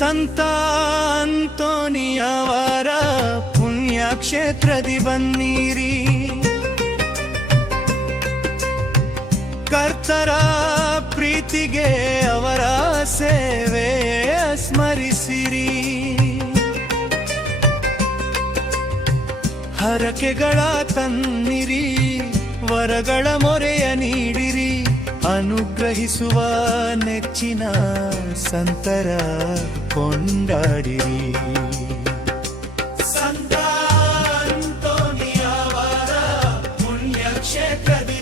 ಸಂತ ಅಂತೋನಿಯವರ ಪುಣ್ಯಕ್ಷೇತ್ರದಿ ಬನ್ನೀರಿ. ಕರ್ತರ ಪ್ರೀತಿಗೆ ಅವರ ಸೇವೆ ಸ್ಮರಿಸಿರಿ. ಹರಕೆಗಳ ತನ್ನಿರಿ ವರಗಳ ಮೊರೆಯ ನೀಡಿರಿ. ಅನುಗ್ರಹಿಸುವ ನೆಚ್ಚಿನ ಸಂತರ ಕೊಂಡಾಡಿರಿ. ಪುಣ್ಯಕ್ಷೇತ್ರದಿ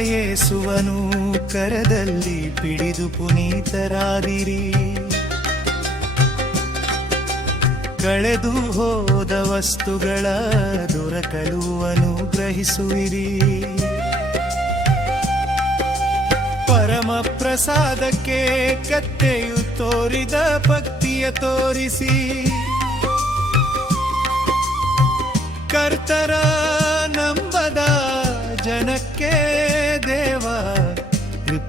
ಯೇಸುವನು ಕರದಲ್ಲಿ ಪಿಡಿದು ಪುನೀತರಾದಿರಿ. ಕಳೆದು ಹೋದ ವಸ್ತುಗಳ ದೊರಕಲು ಅನುಗ್ರಹಿಸುವಿರಿ ಪರಮ ಪ್ರಸಾದಕ್ಕೆ ಕತ್ತೆಯು ತೋರಿದ ಭಕ್ತಿಯ ತೋರಿಸಿ. ಕರ್ತರ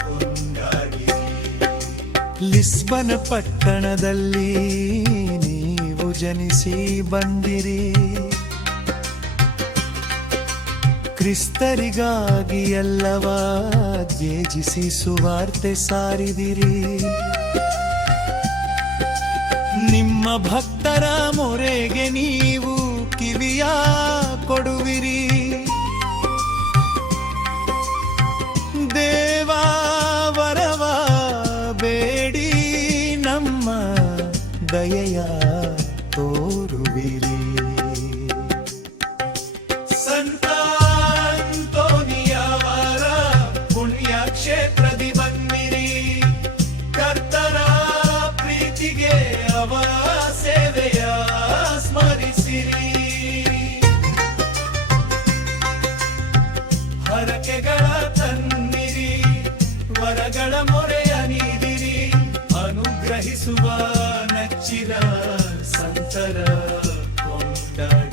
ಕೊಂಡಾಡಿರಿ ಲಿಸ್ಬನ ಪಟ್ಟಣದಲ್ಲಿ ನೀವು ಜನಿಸಿ ಬಂದಿರಿ. ಕ್ರಿಸ್ತರಿಗಾಗಿ ಎಲ್ಲವ ತ್ಯಜಿಸಿ ಸುವಾರ್ತೆ ಸಾರಿದಿರಿ. ನಿಮ್ಮ ಭಕ್ತರ ಮೊರೆಗೆ ನೀವು ಕಿವಿಯ ಕೊಡುವಿರಿ. ಅನುಗ್ರಹಿಸುವ ನಚ್ಚಿರ ಸಂತರ ಕೊಂಡಾಡಿ.